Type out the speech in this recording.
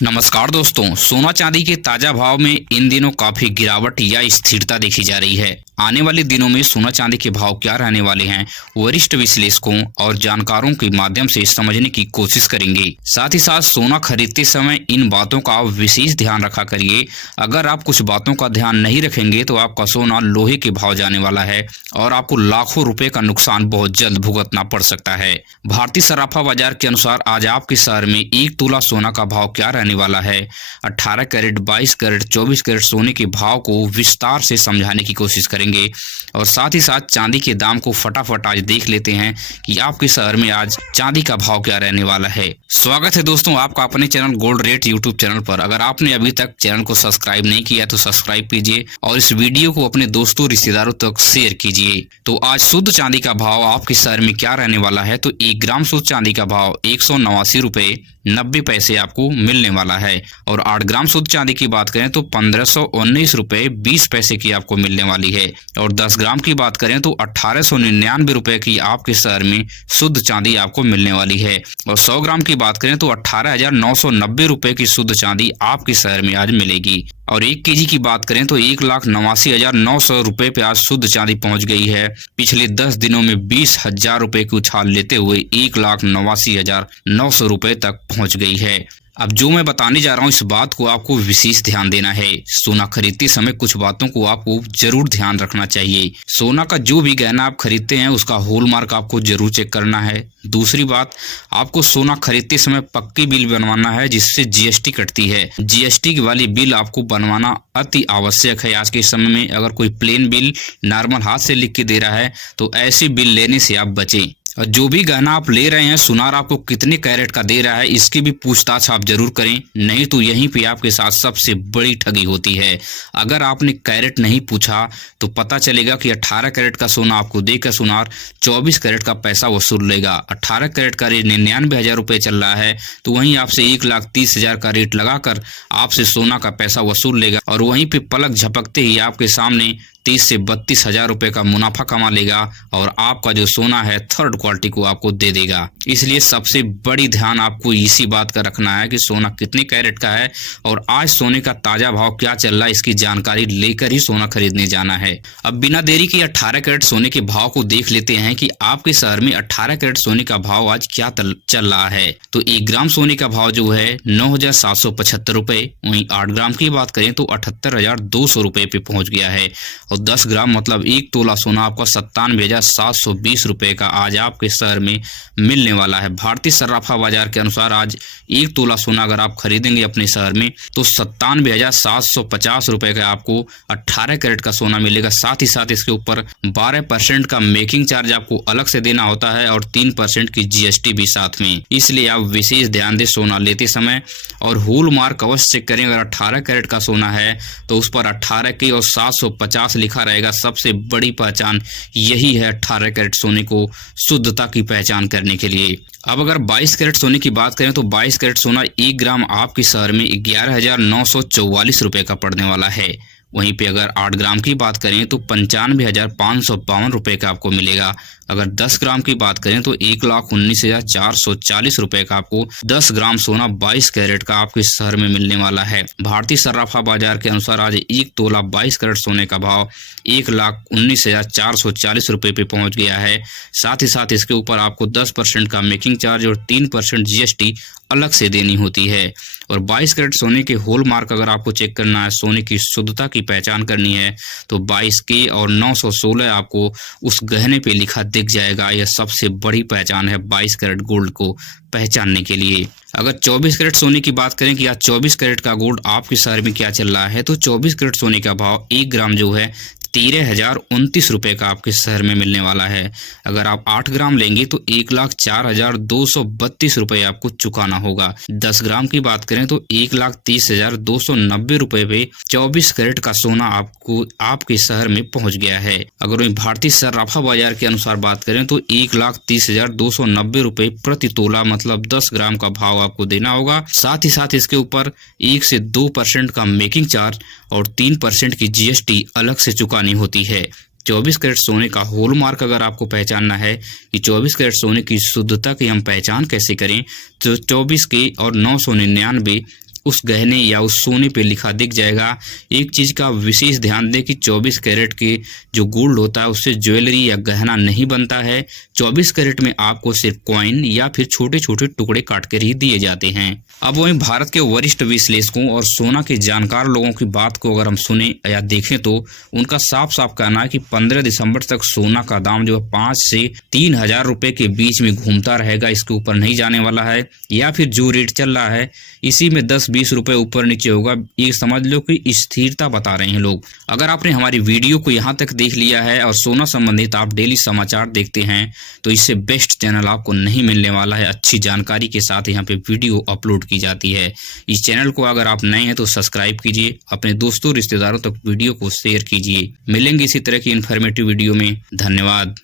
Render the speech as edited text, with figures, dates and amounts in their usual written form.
नमस्कार दोस्तों, सोना चांदी के ताजा भाव में इन दिनों काफी गिरावट या स्थिरता देखी जा रही है। आने वाले दिनों में सोना चांदी के भाव क्या रहने वाले हैं, वरिष्ठ विश्लेषकों और जानकारों के माध्यम से समझने की कोशिश करेंगे। साथ ही साथ सोना खरीदते समय इन बातों का आप विशेष ध्यान रखा करिए। अगर आप कुछ बातों का ध्यान नहीं रखेंगे तो आपका सोना लोहे के भाव जाने वाला है और आपको लाखों रुपए का नुकसान बहुत जल्द भुगतना पड़ सकता है। भारतीय सराफा बाजार के अनुसार आज आपके शहर में 1 तोला सोना का भाव क्या रहने वाला है। 18 कैरेट, 22 कैरेट, 24 कैरेट सोने के भाव को विस्तार से समझाने की कोशिश करेंगे और साथ ही साथ चांदी के दाम को फटाफट आज देख लेते हैं कि आपके शहर में आज चांदी का भाव क्या रहने वाला है। स्वागत है दोस्तों आपका अपने channel gold rate YouTube channel पर। अगर आपने अभी तक चैनल को सब्सक्राइब नहीं किया तो सब्सक्राइब कीजिए और इस वीडियो को अपने दोस्तों रिश्तेदारों तक शेयर कीजिए। तो आज शुद्ध चांदी का भाव आपके शहर में क्या रहने वाला है, तो 1 ग्राम शुद्ध चांदी का भाव 189 रुपए 90 पैसे आपको मिलने वाला है और 8 ग्राम शुद्ध चांदी की बात करें तो 1519 रुपए 20 पैसे की आपको मिलने वाली है और 10 ग्राम की बात करें तो 1899 रुपए की आपके शहर में शुद्ध चांदी आपको मिलने वाली है और 100 ग्राम की बात करें तो 18,990 रुपए की शुद्ध चांदी आपके शहर में आज मिलेगी और 1 केजी की बात करें तो 1,89,900 रुपए पे आज शुद्ध चांदी पहुंच गई है। पिछले 10 दिनों में 20,000 रुपए की उछाल लेते हुए 1,89,900 रुपए तक पहुंच गई है। अब जो मैं बताने जा रहा हूं इस बात को आपको विशेष ध्यान देना है। सोना खरीदते समय कुछ बातों को आपको जरूर ध्यान रखना चाहिए। सोना का जो भी गहना आप खरीदते हैं उसका हॉलमार्क आपको जरूर चेक करना है। दूसरी बात, आपको सोना खरीदते समय पक्की बिल बनवाना है जिससे जीएसटी कटती है। जीएसटी वाली बिल आपको बनवाना अति आवश्यक है। आज के समय में अगर कोई प्लेन बिल नॉर्मल हाथ से लिख के दे रहा है तो ऐसी बिल लेने से आप बचें। और जो भी गहना आप ले रहे हैं सुनार आपको कितने कैरेट का दे रहा है इसकी भी पूछताछ आप जरूर करें, नहीं तो यहीं पे आपके साथ सबसे बड़ी ठगी होती है। अगर आपने कैरेट नहीं पूछा तो पता चलेगा कि 18 कैरेट का सोना आपको देकर सुनार 24 कैरेट का पैसा वसूल लेगा। 18 कैरेट का रेट 99,000 रुपये चल रहा है तो वहीं आपसे 1,30,000 का रेट लगाकर आपसे सोना का पैसा वसूल लेगा और वहीं पे पलक झपकते ही आपके सामने 30 से 32,000 रुपए का मुनाफा कमा लेगा और आपका जो सोना है थर्ड क्वालिटी को आपको दे देगा। इसलिए सबसे बड़ी ध्यान आपको इसी बात का रखना है कि सोना कितने कैरेट का है और आज सोने का ताजा भाव क्या चल रहा है इसकी जानकारी लेकर ही सोना खरीदने जाना है। अब बिना देरी के 18 कैरेट सोने के भाव को देख लेते हैं कि आपके शहर में 18 कैरेट सोने का भाव आज क्या चल रहा है। तो 1 ग्राम सोने का भाव जो है 9,775 रुपए, वहीं 8 ग्राम की बात करें तो 78,200 रुपए पे पहुंच गया है और 10 ग्राम मतलब 1 तोला सोना आपका 97,720 रुपए का आज आपके शहर में मिलने वाला है। भारतीय सराफा बाजार के अनुसार आज 1 तोला सोना अगर आप खरीदेंगे अपने शहर में तो 97,750 रुपए का आपको 18 कैरेट का सोना मिलेगा। साथ ही साथ इसके ऊपर 12% का मेकिंग चार्ज आपको अलग से देना होता है और 3% की जीएसटी भी साथ में। इसलिए आप विशेष ध्यान दें सोना लेते समय और होल मार्क अवश्य चेक करें। अगर 18 कैरेट का सोना है तो उस पर 18 की और 750 लिखा रहेगा। सबसे बड़ी पहचान यही है 18 कैरेट सोने को शुद्धता की पहचान करने के लिए। अब अगर 22 कैरेट सोने की बात करें तो 22 कैरेट सोना 1 ग्राम आपके शहर में 11,944 रुपए का पड़ने वाला है। वहीं पे अगर 8 ग्राम की बात करें तो 95,552 रुपए का आपको मिलेगा। अगर 10 ग्राम की बात करें तो 1,19,440 रुपए का आपको 10 ग्राम सोना 22 कैरेट का आपके शहर में मिलने वाला है। भारतीय सराफा बाजार के अनुसार आज 1 तोला 22 कैरेट सोने का भाव 1,19,440 रुपए पे पहुंच गया है। साथ ही साथ इसके ऊपर आपको 10% का मेकिंग चार्ज और 3% जीएसटी अलग से देनी होती है। और 22 कैरेट सोने के होल मार्क अगर आपको चेक करना है, सोने की शुद्धता की पहचान करनी है तो 22K और 916 आपको उस गहने पे लिखा दिख जाएगा। यह सबसे बड़ी पहचान है 22 कैरेट गोल्ड को पहचानने के लिए। अगर 24 कैरेट सोने की बात करें कि आज 24 कैरेट का गोल्ड आपके शहर में क्या चल रहा है, तो 24 कैरेट सोने का भाव 1 ग्राम जो है 13,029 रुपए का आपके शहर में मिलने वाला है। अगर आप 8 ग्राम लेंगे तो 1,04,232 रुपए आपको चुकाना होगा। 10 ग्राम की बात करें तो 1,30,290 रुपए पे 24 कैरेट का सोना आपको आपके शहर में पहुंच गया है। अगर वही भारतीय सराफा बाजार के अनुसार बात करें तो 1,30,290 रुपए प्रति तोला मतलब 10 ग्राम का भाव आपको देना होगा। साथ ही साथ इसके ऊपर 1 से 2% का मेकिंग चार्ज और 3% की जीएसटी अलग से चुकानी होती है। 24 कैरेट सोने का हॉलमार्क अगर आपको पहचानना है कि 24 कैरेट सोने की शुद्धता की हम पहचान कैसे करें, तो 24 के और 999 उस गहने या उस सोने पे लिखा दिख जाएगा। एक चीज़ का विशेष ध्यान दें कि 24 कैरेट के जो गोल्ड होता है उससे ज्वेलरी या गहना नहीं बनता है। 24 कैरेट में आपको सिर्फ कॉइन या फिर छोटे-छोटे टुकड़े काट कर ही दिए जाते हैं। अब वहीं भारत के वरिष्ठ विश्लेषकों और सोना के जानकार लोगों की बात को अगर हम सुने या देखें तो उनका साफ साफ कहना है कि 15 दिसंबर तक सोना का दाम जो है 5 से 3,000 रुपए के बीच में घूमता रहेगा, इसके ऊपर नहीं जाने वाला है। या फिर जो रेट चल रहा है इसी में 10-20 रुपए ऊपर नीचे होगा। ये समझ लो कि स्थिरता बता रहे हैं लोग। अगर आपने हमारी वीडियो को यहाँ तक देख लिया है और सोना संबंधित आप डेली समाचार देखते हैं तो इससे बेस्ट चैनल आपको नहीं मिलने वाला है। अच्छी जानकारी के साथ यहाँ पे वीडियो अपलोड की जाती है। इस चैनल को अगर आप नए हैं तो सब्सक्राइब कीजिए, अपने दोस्तों रिश्तेदारों तक वीडियो को शेयर कीजिए। मिलेंगे इसी तरह की इन्फॉर्मेटिव वीडियो में। धन्यवाद।